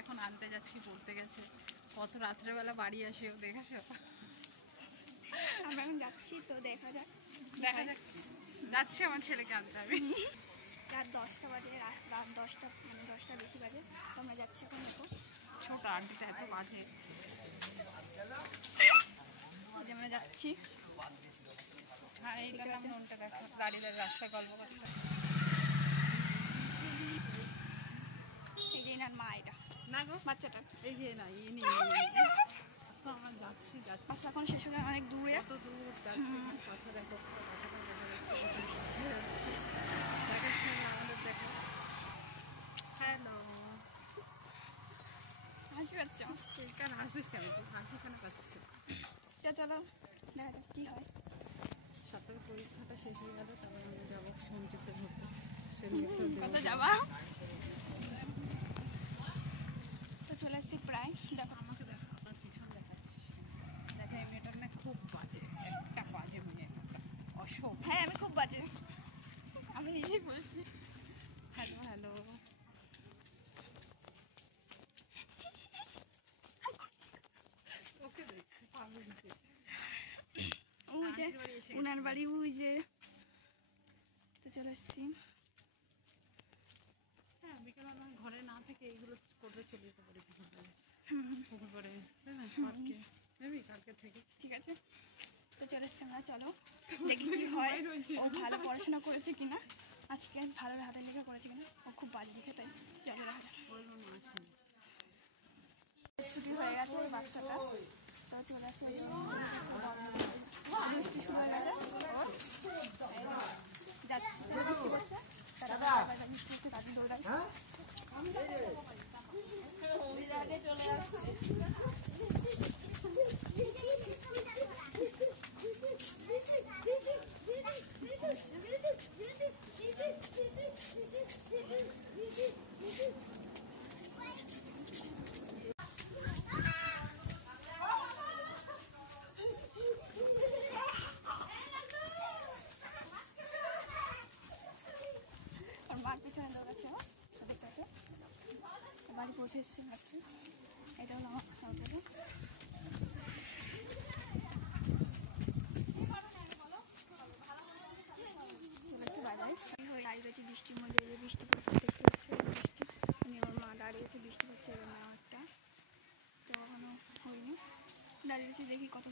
এখন আনতে যাচ্ছি, পড়তে গেছে। কত রাত্রেবেলা বাড়ি আসেও দেখেছো। আমরা এখন যাচ্ছি, তো দেখা যাক যাচ্ছি আমার ছেলেকে আনতে আমি। রাত 10টা বাজে, রাত 10টা মানে 10টা বেশি বাজে, তো আমরা যাচ্ছি এখন। তো ছোট আন্টিটা এত বাজে। আমরা যাচ্ছি। হ্যাঁ এইটা মনটা দেখো, দাঁড়িয়ে রাস্তায় গল্প করছে। এই যে এনার মা, এটা না গো বাচ্চাটা, এই যে না ইনি আমরা যাচ্ছি এখন শেষ হলে অনেক দূরে, কত দূর যাচ্ছি। কথা দেখো, আমাদের দেখো। হ্যালো, হাসি পাচ্ছ? কেন হাসিস কেন? হাসি কেন পাচ্ছ? চলো দেখা যাক কি হয়। সাপ্তাহিক পরীক্ষাটা শেষ হয়ে গেল, তারপর আমি যাবো সঞ্চিতে ধরতে। কত যাবা? তো চলে এসেছি প্রায়। দেখো আমাকে দেখো, আমার পিছন দেখাচ্ছি। দেখো এই মেয়েটার না খুব বাজে, একটা বাজে মেয়ে, অসভ্য। হ্যাঁ আমি খুব বাজে, আমি নিজেই বলছি। হ্যালো হ্যালো, ওকে দেখ পাগল। ওই যে উনার বাড়ি, ওই যে। তো চলে এসেছি। হ্যাঁ বিকেলবেলা ঘরে না থেকে এইগুলো করতে চলে যেতে পারি। পুকুর করে যাবি কালকে থেকে? ঠিক আছে, তো চলে এসছি আমরা। চলো দেখি কি হয়। ও ভালো পড়াশোনা করেছে কিনা, আজকে ভালো হাতে লেখা করেছে কিনা। ও খুব বাজে লিখে, তাই চলো দেখা যাক। ছুটি হয়ে গেছে ওই বাচ্চাটা, তো চলে আসছে। দুষ্টি শুরু হয়ে গেছে ওর, যাচ্ছে বৃষ্টি হচ্ছে, বৃষ্টি হচ্ছে, দাদি দৌড়ায়। মার পিছনে দৌড়াচ্ছে, দেখতে পাচ্ছে। বাড়ি পৌঁছে এসেছি রাত্রে। এটা হলো আমার সরকারি। চলেছে বাজারে, দাঁড়িয়ে রয়েছে বৃষ্টির মধ্যে। এই যে বৃষ্টি পড়ছে, দেখতে পাচ্ছে বৃষ্টি। আমার মা দাঁড়িয়েছে, বৃষ্টি পড়ছে, এবার মা একটা তো এখনো হয়নি, দাঁড়িয়েছে। দেখি কত